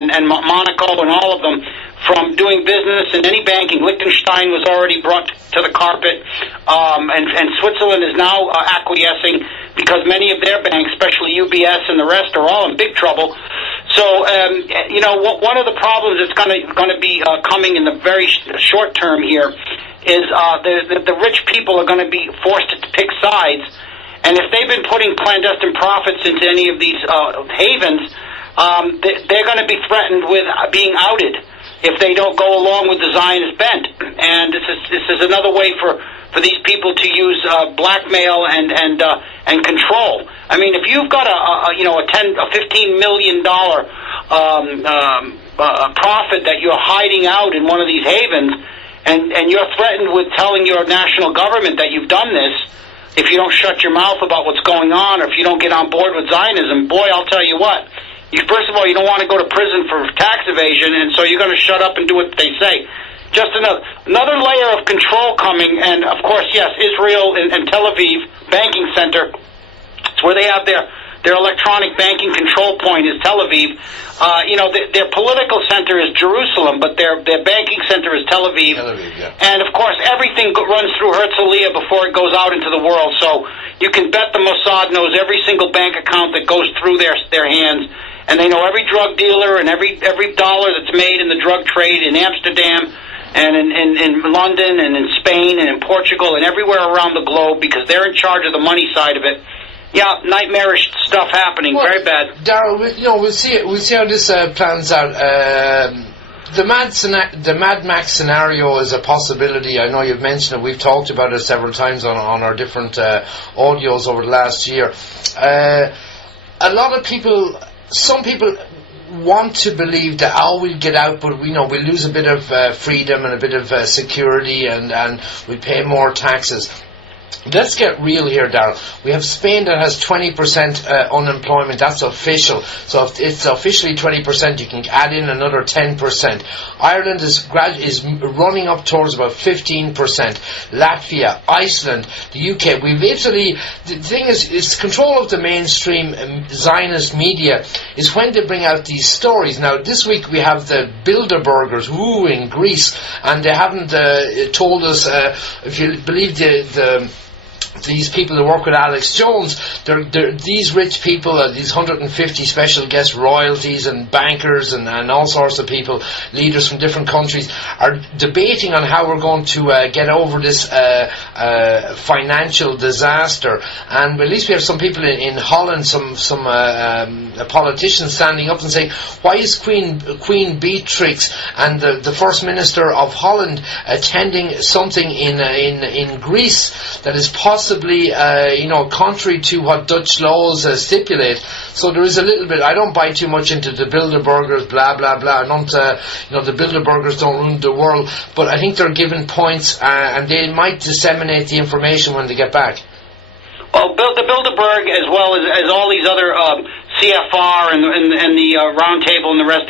and Monaco and all of them from doing business in any banking. Liechtenstein was already brought to the carpet, and Switzerland is now acquiescing because many of their banks, especially UBS and the rest, are all in big trouble. So, one of the problems that's going to be coming in the very short term here is the rich people are going to be forced to pick sides, and if they've been putting clandestine profits into any of these havens, they're going to be threatened with being outed if they don't go along with the Zionist bent. And this is another way for these people to use blackmail and control. I mean, if you've got a $15 million profit that you're hiding out in one of these havens, and you're threatened with telling your national government that you've done this if you don't shut your mouth about what's going on, or if you don't get on board with Zionism, boy, I'll tell you what. First of all, you don't want to go to prison for tax evasion, and so you're going to shut up and do what they say. Just another layer of control coming, and of course, yes, Israel and Tel Aviv banking center. It's where they have their electronic banking control point is Tel Aviv. Their political center is Jerusalem, but their banking center is Tel Aviv. Yeah. And of course, everything runs through Herzliya before it goes out into the world. So you can bet the Mossad knows every single bank account that goes through their hands. And they know every drug dealer and every dollar that's made in the drug trade in Amsterdam and in London and in Spain and in Portugal and everywhere around the globe, because they're in charge of the money side of it. Yeah, nightmarish stuff happening, very bad. Darryl, we'll see how this plans out. The Mad Max scenario is a possibility. I know you've mentioned it. We've talked about it several times on our different audios over the last year. A lot of people. Some people want to believe that we'll get out, but we'll lose a bit of freedom and a bit of security, and we pay more taxes. Let's get real here, Darryl. We have Spain that has 20% unemployment. That's official. So if it's officially 20%, you can add in another 10%. Ireland is running up towards about 15%. Latvia, Iceland, the UK. We've Italy. The thing is control of the mainstream Zionist media is when they bring out these stories. Now, this week we have the Bilderbergers, in Greece, and they haven't told us, if you believe these people who work with Alex Jones, these rich people, these 150 special guest royalties and bankers and all sorts of people, leaders from different countries, are debating on how we're going to get over this financial disaster. And at least we have some people in Holland, some politicians standing up and saying, why is Queen Beatrix and the First Minister of Holland attending something in Greece that is possibly contrary to what Dutch laws stipulate? So there is a little bit. I don't buy too much into the Bilderbergers, blah blah blah. The Bilderbergers don't rule the world, but I think they're given points, and they might disseminate the information when they get back. Well, the Bilderberg, as well as all these other CFR and the Round Table and the rest,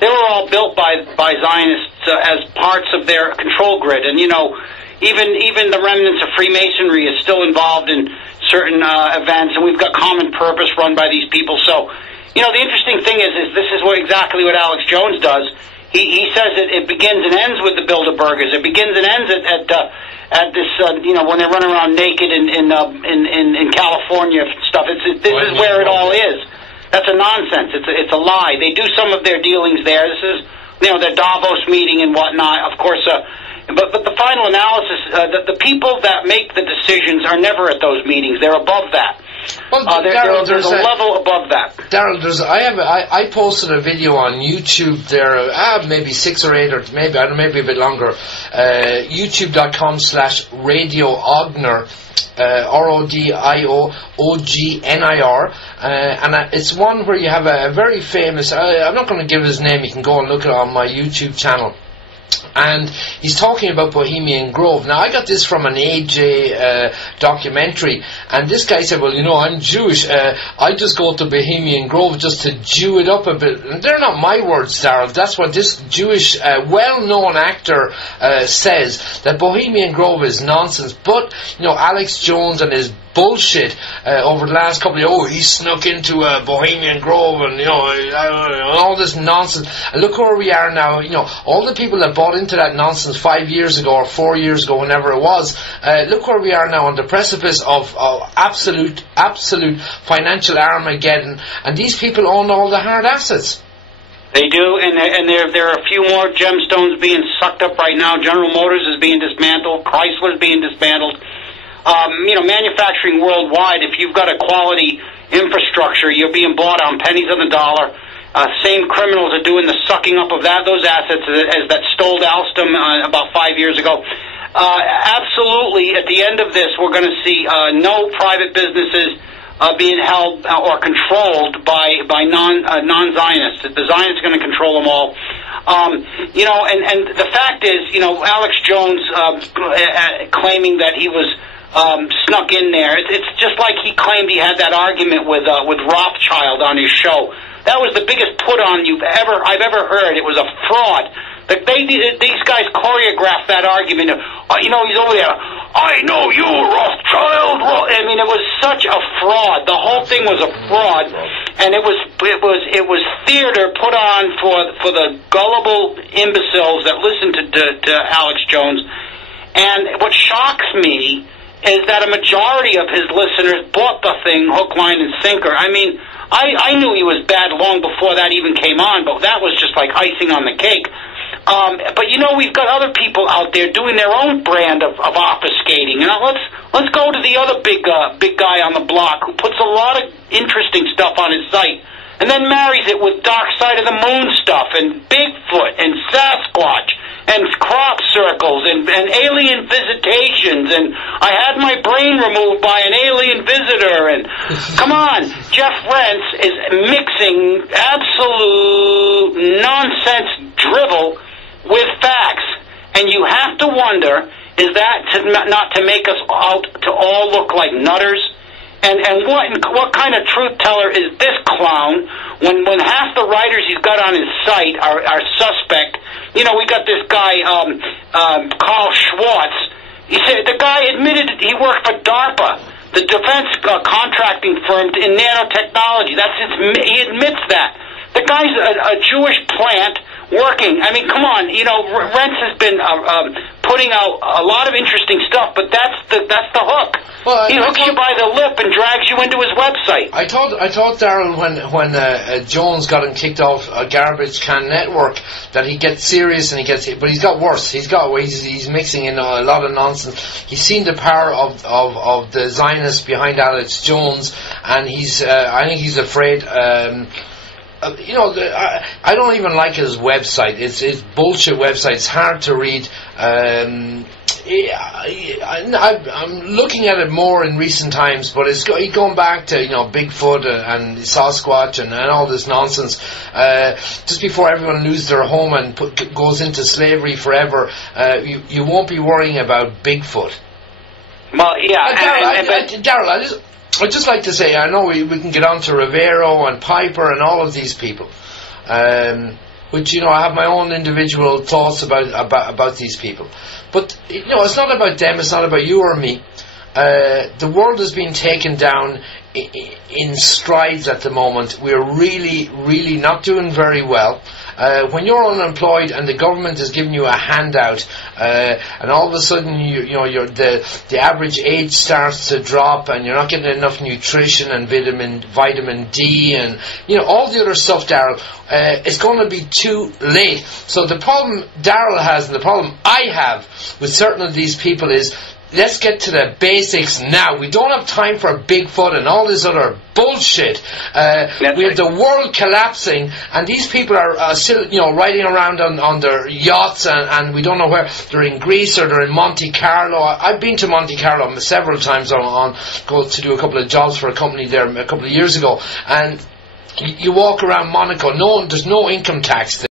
they were all built by Zionists as parts of their control grid, and Even the remnants of Freemasonry is still involved in certain events, and we've got Common Purpose run by these people. So, the interesting thing is this is exactly what Alex Jones does. He says it begins and ends with the Bilderbergers. It begins and ends at this when they run around naked in California stuff. This is where it all is. That's a nonsense. It's a lie. They do some of their dealings there. This is their Davos meeting and whatnot. Of course. But the final analysis, the people that make the decisions are never at those meetings. They're above that. Well, there's a level above that. Darryl, I posted a video on YouTube there, maybe 6 or 8, or maybe a bit longer. YouTube.com/Radio Ognir. RODIOOGNIR, and it's one where you have a very famous. I'm not going to give his name. You can go and look it on my YouTube channel. And he's talking about Bohemian Grove. Now, I got this from an AJ documentary, and this guy said, well, I'm Jewish. I just go to Bohemian Grove just to Jew it up a bit. And they're not my words, Darryl. That's what this Jewish, well-known actor says, that Bohemian Grove is nonsense. But, Alex Jones and his bullshit over the last couple of years. He snuck into Bohemian Grove and, all this nonsense. And look where we are now. All the people that bought into that nonsense 5 years ago or 4 years ago, whenever it was, look where we are now, on the precipice of absolute financial Armageddon, and these people own all the hard assets. They do, and there are a few more gemstones being sucked up right now. General Motors is being dismantled. Chrysler is being dismantled. Manufacturing worldwide, if you've got a quality infrastructure, you're being bought on pennies on the dollar. Same criminals are doing the sucking up of those assets as that stole Alstom about 5 years ago. Absolutely, at the end of this, we're going to see no private businesses being held or controlled by non-Zionists. The Zionists are going to control them all. And the fact is, Alex Jones claiming that he was snuck in there. It's just like he claimed he had that argument with Rothschild on his show. That was the biggest put on I've ever heard. It was a fraud. These guys choreographed that argument. He's over there. I know you, Rothschild. I mean, it was such a fraud. The whole thing was a fraud, and it was theater put on for the gullible imbeciles that listen to Alex Jones. And what shocks me is that a majority of his listeners bought the thing hook, line, and sinker. I mean, I knew he was bad long before that even came on, but that was just like icing on the cake. But we've got other people out there doing their own brand of obfuscating. Let's go to the other big guy on the block who puts a lot of interesting stuff on his site, and then marries it with Dark Side of the Moon stuff and Bigfoot and Sasquatch and crop circles and alien visitations, and I had my brain removed by an alien visitor, and come on, Jeff Rense is mixing absolute nonsense drivel with facts, and you have to wonder, is that not to make us out to all look like nutters? And what kind of truth teller is this clown when half the writers he's got on his site are suspect? We got this guy, Carl Schwartz. He said the guy admitted he worked for DARPA, the defense contracting firm in nanotechnology. He admits that. The guy's a Jewish plant working. I mean, come on. Rense has been putting out a lot of interesting stuff, but that's the hook. Well, he hooks you by the lip and drags you into his website. I thought Darryl, when Jones got him kicked off a Garbage Can Network, that he gets serious and but he's got worse. He's mixing in a lot of nonsense. He's seen the power of the Zionists behind Alex Jones, and I think he's afraid. I don't even like his website. It's bullshit website. It's hard to read. I'm looking at it more in recent times, but it's going back to Bigfoot and Sasquatch and all this nonsense. Just before everyone loses their home and goes into slavery forever, you won't be worrying about Bigfoot. Well, yeah, Darryl, I'd just like to say, I know we can get on to Rivero and Piper and all of these people, which I have my own individual thoughts about these people. But it's not about them. It's not about you or me. The world is being taken down in strides at the moment. We're really, really not doing very well. When you're unemployed and the government is giving you a handout, and all of a sudden the average age starts to drop, and you're not getting enough nutrition and vitamin D and all the other stuff, Darryl, it's going to be too late. So the problem Darryl has, and the problem I have with certain of these people is, let's get to the basics now. We don't have time for Bigfoot and all this other bullshit. We have the world collapsing, and these people are still, riding around on their yachts, and we don't know where. They're in Greece or they're in Monte Carlo. I've been to Monte Carlo several times go to do a couple of jobs for a company there a couple of years ago, and you walk around Monaco. There's no income tax there.